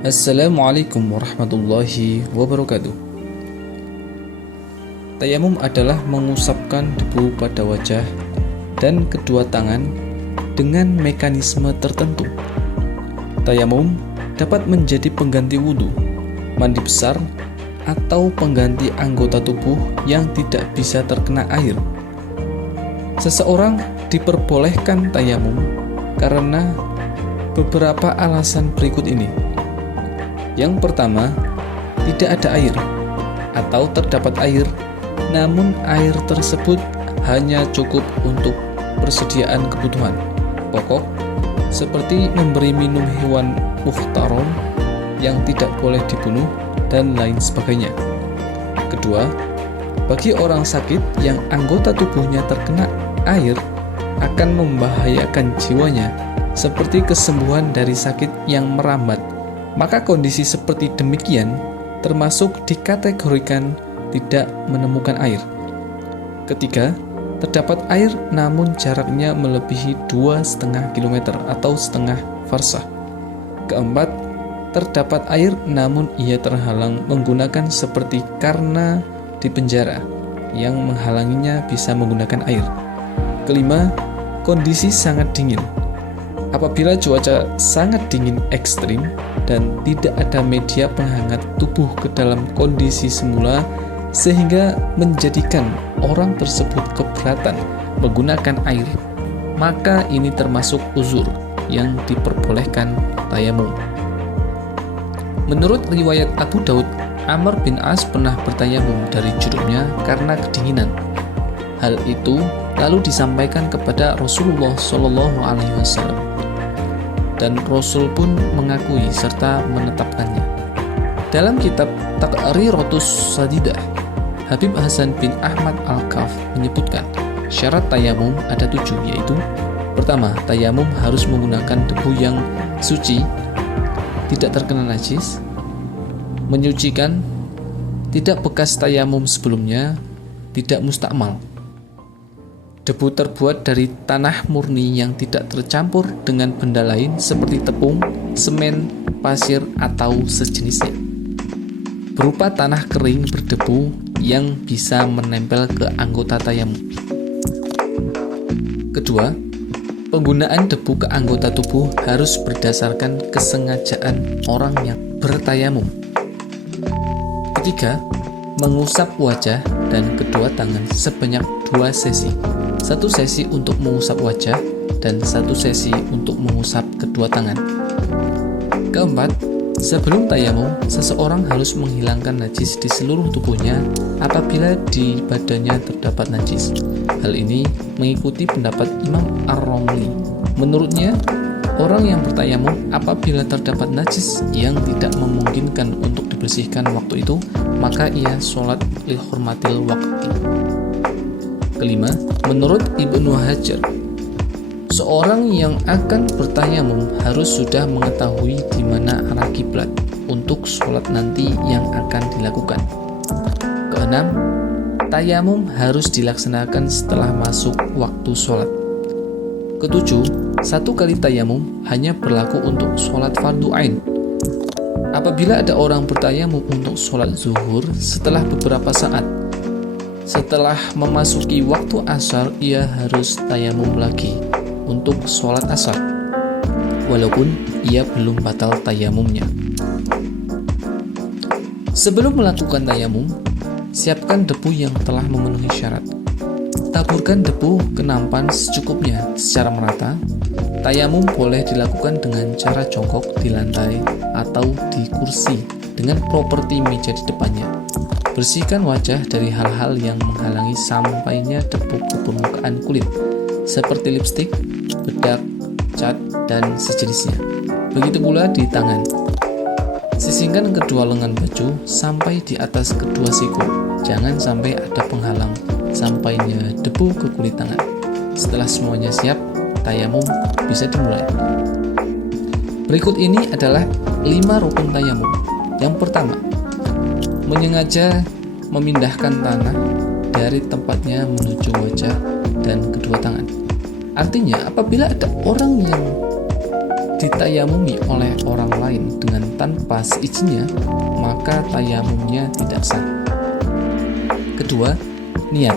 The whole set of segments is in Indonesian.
Assalamualaikum warahmatullahi wabarakatuh. Tayamum adalah mengusapkan debu pada wajah dan kedua tangan dengan mekanisme tertentu. Tayamum dapat menjadi pengganti wudhu, mandi besar, atau pengganti anggota tubuh yang tidak bisa terkena air. Seseorang diperbolehkan tayamum karena beberapa alasan berikut ini. Yang pertama, tidak ada air atau terdapat air, namun air tersebut hanya cukup untuk persediaan kebutuhan pokok seperti memberi minum hewan muhtaram yang tidak boleh dibunuh dan lain sebagainya. Kedua, bagi orang sakit yang anggota tubuhnya terkena air akan membahayakan jiwanya seperti kesembuhan dari sakit yang merambat. Maka kondisi seperti demikian termasuk dikategorikan tidak menemukan air. Ketiga, terdapat air namun jaraknya melebihi 2,5 km atau setengah farsah. Keempat, terdapat air namun ia terhalang menggunakan seperti karena di penjara yang menghalanginya bisa menggunakan air. Kelima, kondisi sangat dingin. Apabila cuaca sangat dingin ekstrim dan tidak ada media penghangat tubuh ke dalam kondisi semula sehingga menjadikan orang tersebut keberatan menggunakan air, maka ini termasuk uzur yang diperbolehkan tayamum. Menurut riwayat Abu Daud, Amr bin As pernah bertayamum dari junubnya karena kedinginan. Hal itu lalu disampaikan kepada Rasulullah SAW, dan Rasul pun mengakui serta menetapkannya. Dalam kitab Taqriratus Sadidah, Habib Hasan bin Ahmad Al-Kaf menyebutkan syarat tayamum ada 7, yaitu: pertama, tayamum harus menggunakan debu yang suci, tidak terkena najis, menyucikan, tidak bekas tayamum sebelumnya, tidak mustakmal. Debu terbuat dari tanah murni yang tidak tercampur dengan benda lain seperti tepung, semen, pasir, atau sejenisnya. Berupa tanah kering berdebu yang bisa menempel ke anggota tayamum. Kedua, penggunaan debu ke anggota tubuh harus berdasarkan kesengajaan orang yang bertayamum. Ketiga, mengusap wajah dan kedua tangan sebanyak 2 sesi. 1 sesi untuk mengusap wajah dan 1 sesi untuk mengusap kedua tangan. Keempat, sebelum tayamum, seseorang harus menghilangkan najis di seluruh tubuhnya apabila di badannya terdapat najis. Hal ini mengikuti pendapat Imam Ar-Romli. Menurutnya, orang yang bertayamum apabila terdapat najis yang tidak memungkinkan untuk dibersihkan waktu itu, maka ia sholat lil hurmatil waqti. Kelima, menurut Ibnu Hajar, seorang yang akan bertayamum harus sudah mengetahui di mana arah kiblat untuk sholat nanti yang akan dilakukan. Keenam, tayamum harus dilaksanakan setelah masuk waktu sholat. Ketujuh, 1 kali tayamum hanya berlaku untuk sholat fardu ain. Apabila ada orang bertayamum untuk sholat zuhur setelah beberapa saat, setelah memasuki waktu asar, ia harus tayamum lagi untuk sholat asar, walaupun ia belum batal tayamumnya. Sebelum melakukan tayamum, siapkan debu yang telah memenuhi syarat. Taburkan debu ke nampan secukupnya secara merata. Tayamum boleh dilakukan dengan cara jongkok di lantai atau di kursi dengan properti meja di depannya. Bersihkan wajah dari hal-hal yang menghalangi sampainya debu ke permukaan kulit, seperti lipstik, bedak, cat, dan sejenisnya. Begitu pula di tangan. Sisingkan kedua lengan baju sampai di atas kedua siku. Jangan sampai ada penghalang sampainya debu ke kulit tangan. Setelah semuanya siap, tayamum bisa dimulai. Berikut ini adalah 5 rukun tayamum. Yang pertama, menyengaja memindahkan tanah dari tempatnya menuju wajah dan kedua tangan. Artinya, apabila ada orang yang ditayamumi oleh orang lain dengan tanpa seizinnya, maka tayamumnya tidak sah. Kedua, niat.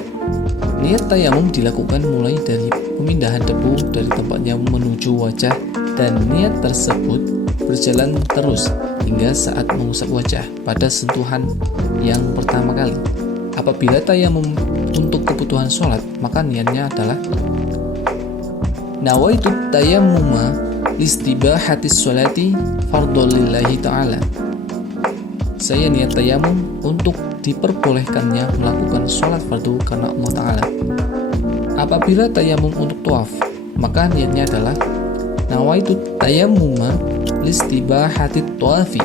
Niat tayamum dilakukan mulai dari pemindahan debu dari tempatnya menuju wajah, dan niat tersebut berjalan terus hingga saat mengusap wajah pada sentuhan yang pertama kali. Apabila tayamum untuk kebutuhan sholat, maka niatnya adalah nawaitu tayammuma listibahatis sholati fardhol lillahi ta'ala. Saya niat tayamum untuk diperbolehkannya melakukan sholat fardu karena Allah Ta'ala. Apabila tayamum untuk tawaf, maka niatnya adalah nawaitu tayammuma listibahatit tawafi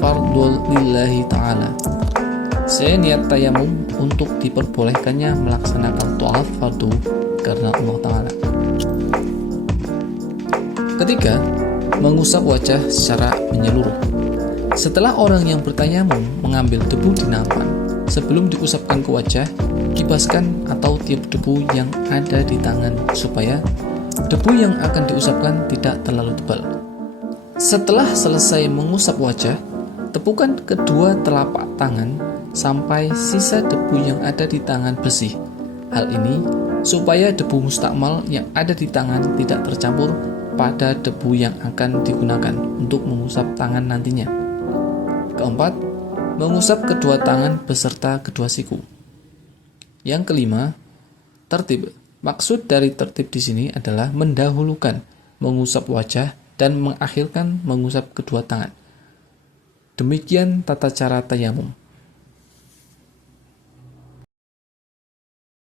fardhol lillahi ta'ala. Saya niat tayamum untuk diperbolehkannya melaksanakan tawaf fardu karena Allah Ta'ala. Ketiga, mengusap wajah secara menyeluruh. Setelah orang yang bertayamum mengambil debu di nampan, sebelum diusapkan ke wajah, kibaskan atau tiup debu yang ada di tangan supaya debu yang akan diusapkan tidak terlalu tebal. Setelah selesai mengusap wajah, tepukan kedua telapak tangan sampai sisa debu yang ada di tangan bersih. Hal ini supaya debu mustakmal yang ada di tangan tidak tercampur pada debu yang akan digunakan untuk mengusap tangan nantinya. Keempat, mengusap kedua tangan beserta kedua siku. Yang kelima, tertib. Maksud dari tertib di sini adalah mendahulukan mengusap wajah dan mengakhirkan mengusap kedua tangan. Demikian tata cara tayamum.